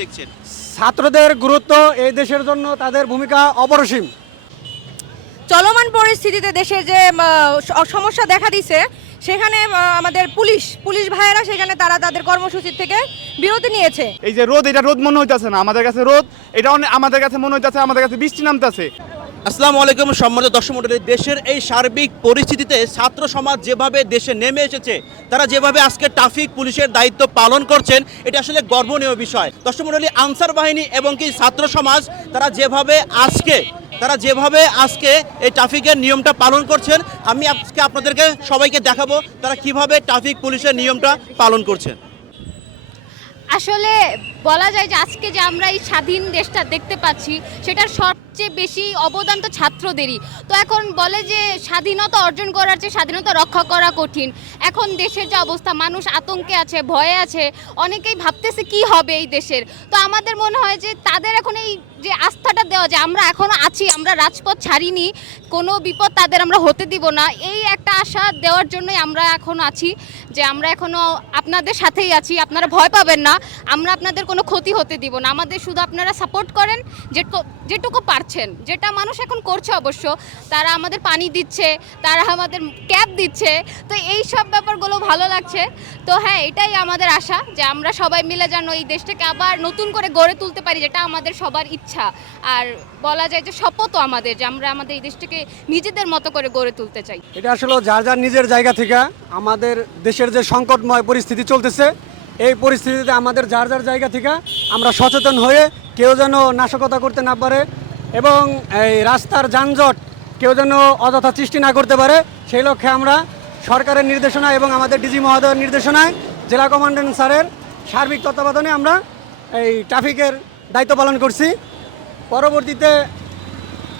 দেখছেন। ছাত্রদের গুরুত্ব এই দেশের জন্য তাদের ভূমিকা অপরিসীম। চলমান পরিস্থিতিতে দেশে যে সমস্যা দেখা দিছে সেখানে আমাদের পুলিশ পুলিশ ভাইয়েরা সেখানে তারা তাদের কর্মসূচির থেকে বিরতি নিয়েছে। এই যে রোদ এটা রোদ মনে হইতেছে না। আমাদের কাছে রোদ এটা অনেক আমাদের কাছে মনে হইতেছে আমাদের কাছে বৃষ্টি নামতাছে। আসসালামু আলাইকুম সম্মানিত দর্শক মণ্ডলী, দেশের এই সার্বিক পরিস্থিতিতে ছাত্র সমাজ যেভাবে দেশে নেমে এসেছে, তারা যেভাবে আজকে ট্রাফিক পুলিশের দায়িত্ব পালন করছেন, এটা আসলে গর্বনীয় বিষয়। দর্শক মণ্ডলী, আনসার বাহিনী এবং কি ছাত্র সমাজ, তারা যেভাবে আজকে, তারা যেভাবে আজকে এই ট্রাফিকের নিয়মটা পালন করছেন, আমি আজকে আপনাদেরকে সবাইকে দেখাবো তারা কীভাবে ট্রাফিক পুলিশের নিয়মটা পালন করছেন। আসলে বলা যায় যে আজকে যে আমরা এই স্বাধীন দেশটা দেখতে পাচ্ছি, সেটার সবচেয়ে বেশি অবদান তো ছাত্রদেরই। তো এখন বলে যে স্বাধীনতা অর্জন করার চেয়ে স্বাধীনতা রক্ষা করা কঠিন। এখন দেশের যে অবস্থা, মানুষ আতঙ্কে আছে, ভয়ে আছে, অনেকেই ভাবতেছে কি হবে এই দেশের। তো আমাদের মনে হয় যে তাদের এখন এই যে আস্থাটা দেওয়া যে আমরা এখনও আছি, আমরা রাজপথ ছাড়িনি, কোনো বিপদ তাদের আমরা হতে দিব না। এই একটা আশা দেওয়ার জন্যই আমরা এখন আছি যে আমরা এখনও আপনাদের সাথেই আছি, আপনারা ভয় পাবেন না, আমরা আপনাদের কোনো ক্ষতি হতে দিব না। আমাদের শুধু আপনারা সাপোর্ট করেন যেটুকু পারছেন, যেটা মানুষ এখন করছে অবশ্য, তারা আমাদের পানি দিচ্ছে, তারা আমাদের ক্যাব দিচ্ছে, তো এই সব ব্যাপারগুলো ভালো লাগছে। তো হ্যাঁ এটাই আমাদের আশা যে আমরা সবাই মিলে যেন এই দেশটাকে আবার নতুন করে গড়ে তুলতে পারি, যেটা আমাদের সবার ইচ্ছা। আর বলা যায় যে শপথও আমাদের, যে আমরা আমাদের এই দেশটাকে নিজেদের মতো করে গড়ে তুলতে চাই। এটা আসলে যার যার নিজের জায়গা থেকে আমাদের দেশের যে সংকটময় পরিস্থিতি চলতেছে, এই পরিস্থিতিতে আমাদের যার যার জায়গা থেকে আমরা সচেতন হয়ে কেউ যেন নাশকতা করতে না পারে এবং এই রাস্তার যানজট কেউ যেন অযথা সৃষ্টি না করতে পারে, সেই লক্ষ্যে আমরা সরকারের নির্দেশনা এবং আমাদের ডিজি মহোদয়ের নির্দেশনায় জেলা কমান্ড্যান্ট স্যারের সার্বিক তত্ত্বাবধানে আমরা এই ট্রাফিকের দায়িত্ব পালন করছি। পরবর্তীতে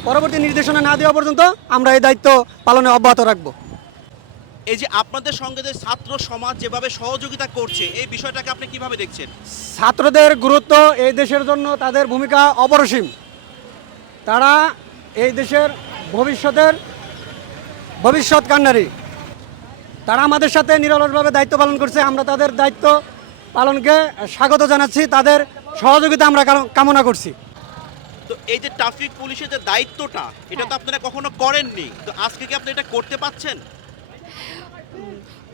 পরবর্তী নির্দেশনা না দেওয়া পর্যন্ত আমরা এই দায়িত্ব পালনে অব্যাহত রাখব। এই যে আপনাদের সঙ্গে যে ছাত্র সমাজ যেভাবে সহযোগিতা করছে এই বিষয়টাকে আপনি কীভাবে দেখছেন? ছাত্রদের গুরুত্ব এই দেশের জন্য তাদের ভূমিকা অপরিসীম। তারা এই দেশের ভবিষ্যতের ভবিষ্যৎ কান্ডারি তারা আমাদের সাথে নিরলসভাবে দায়িত্ব পালন করছে। আমরা তাদের দায়িত্ব পালনকে স্বাগত জানাচ্ছি। তাদের সহযোগিতা আমরা কামনা করছি। তো এই যে ট্রাফিক পুলিশের যে দায়িত্বটা এটা তো আপনারা কখনো করেননি। তো আজকে কি আপনি এটা করতে পাচ্ছেন?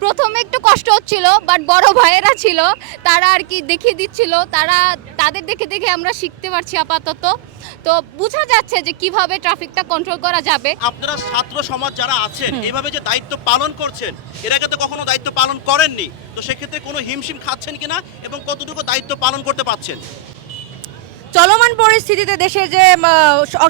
প্রথমে একটু কষ্ট হচ্ছিল বাট বড় ভাইয়েরা ছিল তারা আর কি দেখিয়ে দিচ্ছিল তারা তাদের দেখে দেখে আমরা শিখতে পারছি আপাতত। তো বোঝা যাচ্ছে যে কীভাবে ট্রাফিকটা কন্ট্রোল করা যাবে। আপনারা ছাত্র সমাজ যারা আছেন এভাবে যে দায়িত্ব পালন করছেন এর আগে তো কখনো দায়িত্ব পালন করেননি। তো সেক্ষেত্রে কোনো হিমশিম খাচ্ছেন কিনা এবং কতটুকু দায়িত্ব পালন করতে পারছেন চলমান পরিস্থিতিতে দেশে যে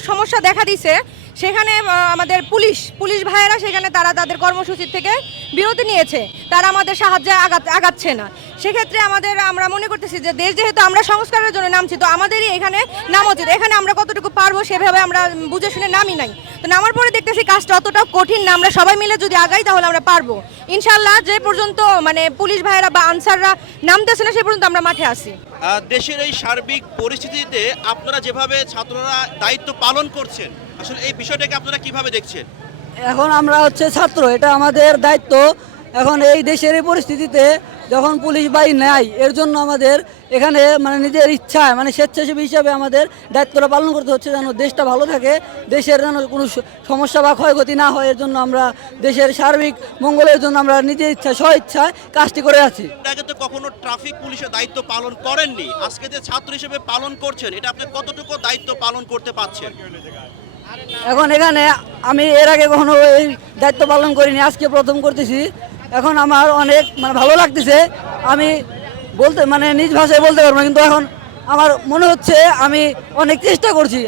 সমস্যা দেখা দিছে, সেখানে আমাদের পুলিশ পুলিশ ভাইয়েরা সেখানে তারা তাদের কর্মসূচির থেকে বিরতি নিয়েছে। তারা আমাদের সাহায্যে আগাচ্ছে না। সেক্ষেত্রে আমাদের আমরা মনে করতেছি যে দেশ যেহেতু আমরা সংস্কারের জন্য নামছি তো আমাদেরই এখানে নাম উচিত। এখানে আমরা কতটুকু পারব সেভাবে আমরা বুঝে শুনে নামই নাই। তো নামার পরে দেখতেছি কাজটা অতটা কঠিন না আমরা সবাই মিলে যদি আগাই তাহলে আমরা পারব। ইনশাল্লাহ যে পর্যন্ত মানে পুলিশ ভাইয়েরা বা আনসাররা নামতেছে না সে পর্যন্ত আমরা মাঠে আসি দেশের এই সার্বিক পরিস্থিতিতে আপনারা যেভাবে ছাত্ররা দায়িত্ব পালন করছেন আসলে এই বিষয়টাকে আপনারা কীভাবে দেখছেন? এখন আমরা হচ্ছে ছাত্র এটা আমাদের দায়িত্ব। এখন এই দেশের এই পরিস্থিতিতে যখন পুলিশ বাহিনী নেয় এর জন্য আমাদের এখানে মানে নিজের ইচ্ছায় মানে স্বেচ্ছাসেবী হিসাবে আমাদের দায়িত্বটা পালন করতে হচ্ছে যেন দেশটা ভালো থাকে দেশের যেন কোনো সমস্যা বা ক্ষয়ক্ষতি না হয় এর জন্য আমরা দেশের সার্বিক মঙ্গলের জন্য আমরা নিজের ইচ্ছা স্ব ইচ্ছায় কাজটি করে আছি। আগে তো কখনো ট্রাফিক পুলিশের দায়িত্ব পালন করেননি আজকে যে ছাত্র হিসেবে পালন করছেন এটা আপনি কতটুকু দায়িত্ব পালন করতে পারছেন? এখন এখানে আমি এর আগে কখনো এই দায়িত্ব পালন করিনি আজকে প্রথম করতেছি। এখন আমার অনেক মানে ভালো লাগতেছে। আমি বলতে মানে নিজ ভাষায় বলতে পারব না কিন্তু এখন আমার মনে হচ্ছে আমি অনেক চেষ্টা করছি।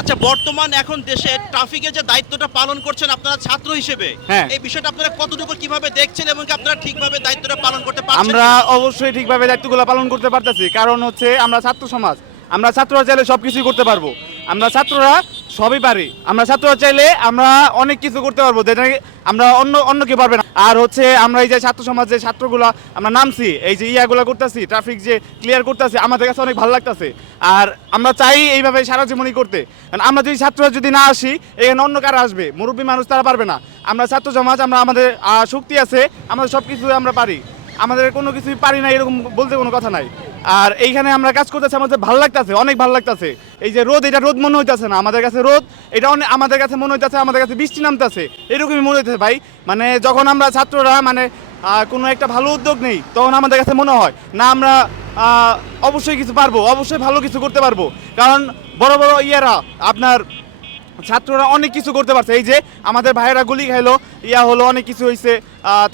আচ্ছা বর্তমান এখন দেশে ট্রাফিকের যে দায়িত্বটা পালন করছেন আপনারা ছাত্র হিসেবে হ্যাঁ। এই বিষয়টা আপনারা কতটুকু কীভাবে দেখছেন এবং কি আপনারা ঠিকভাবে দায়িত্বটা পালন করতে পারছেন? আমরা অবশ্যই ঠিকভাবে দায়িত্বগুলো পালন করতে পারতেছি কারণ হচ্ছে আমরা ছাত্র সমাজ আমরা ছাত্ররা চাইলে সব কিছুই করতে পারব। আমরা ছাত্ররা সবই পারি। আমরা ছাত্ররা চাইলে আমরা অনেক কিছু করতে পারব, যেটা আমরা অন্য অন্য কেউ পারবে না। আর হচ্ছে আমরা এই যে ছাত্র সমাজ, যে ছাত্রগুলো আমরা নামছি, এই যে ইয়াগুলো করতেছি ট্রাফিক যে ক্লিয়ার করতেছি, আমাদের কাছে অনেক ভালো লাগতেছে। আর আমরা চাই এইভাবে সারা জীবনই করতে। কারণ আমরা যদি ছাত্ররা যদি না আসি, এখানে অন্য কারা আসবে? মুরব্বী মানুষ তারা পারবে না। আমরা ছাত্র সমাজ, আমরা আমাদের শক্তি আছে আমাদের সব কিছু আমরা পারি। আমাদের কোনো কিছুই পারি না এরকম বলতে কোনো কথা নাই। আর এইখানে আমরা কাজ করতেছি, আমাদের ভালো লাগতেছে, অনেক ভালো লাগতেছে। এই যে রোদ, এটা রোদ মনে হইতেছে না, আমাদের কাছে রোদ, এটা অনেক আমাদের কাছে মনে হইতেছে, আমাদের কাছে বৃষ্টি নামতেছে, এরকমই মনে হইতেছে ভাই। মানে যখন আমরা ছাত্ররা মানে কোনো একটা ভালো উদ্যোগ নেই, তখন আমাদের কাছে মনে হয়, না, আমরা অবশ্যই কিছু পারব, অবশ্যই ভালো কিছু করতে পারব। কারণ বড় বড় ইয়েরা, আপনার ছাত্ররা অনেক কিছু করতে পারছে। এই যে আমাদের ভাইয়েরা গুলি খাইলো, ইয়া হলো, অনেক কিছু হয়েছে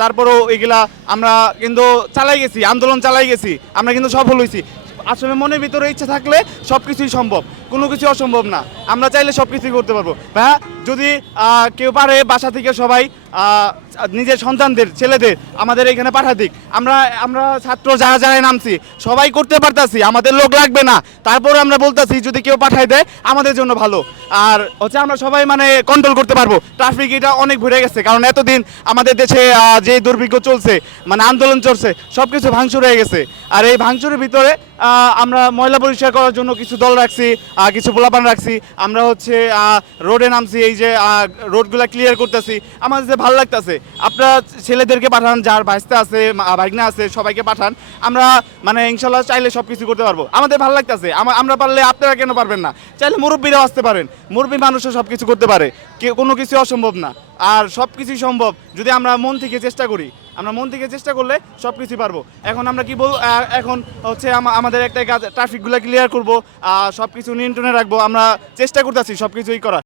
তারপরেও এগুলা আমরা কিন্তু চালাই গেছি, আন্দোলন চালাই গেছি, আমরা কিন্তু সফল হয়েছি আসলে মনের ভিতরে ইচ্ছা থাকলে সব কিছুই সম্ভব, কোনো কিছু অসম্ভব না। আমরা চাইলে সব কিছুই করতে পারব। হ্যাঁ যদি কেউ পারে, বাসা থেকে সবাই নিজের সন্তানদের, ছেলেদের আমাদের এখানে পাঠা দিক। আমরা আমরা ছাত্র যারা যারা নামছি, সবাই করতে পারতাছি, আমাদের লোক লাগবে না। তারপরে আমরা বলতাছি, যদি কেউ পাঠাই দেয়, আমাদের জন্য ভালো। আর হচ্ছে আমরা সবাই মানে কন্ট্রোল করতে পারব। ট্রাফিক এটা অনেক ঘুরে গেছে, কারণ এতদিন আমাদের দেশে যে দুর্ভিক্ষ চলছে মানে আন্দোলন চলছে সব কিছু ভাঙচুর হয়ে গেছে। আর এই ভাঙচুরের ভিতরে আমরা ময়লা পরিষ্কার করার জন্য কিছু দল রাখছি কিছু পোলাপান রাখছি। আমরা হচ্ছে রোডে নামছি, এই যে রোডগুলা ক্লিয়ার করতেছি। আমাদের যে ভালো লাগতেছে, আপনারা ছেলেদেরকে পাঠান, যার ভাইস্তা আছে ভাগনা আছে, সবাইকে পাঠান। আমরা মানে ইনশাল্লাহ চাইলে সব কিছু করতে পারব। আমাদের ভালো লাগতেছে আমরা পারলে আপনারা কেন পারবেন না? চাইলে মুরব্বীরাও আসতে পারেন। মুরব্বী মানুষও সব কিছু করতে পারে। কোনো কিছু অসম্ভব না। আর সব কিছুই সম্ভব যদি আমরা মন থেকে চেষ্টা করি। আমরা মন থেকে চেষ্টা করলে সব কিছুই পারব। এখন আমরা কি বলব এখন হচ্ছে আমাদের একটা কাজ ট্রাফিকগুলো ক্লিয়ার করব সব কিছু নিয়ন্ত্রণে রাখব। আমরা চেষ্টা করতেছি সব কিছুই করার।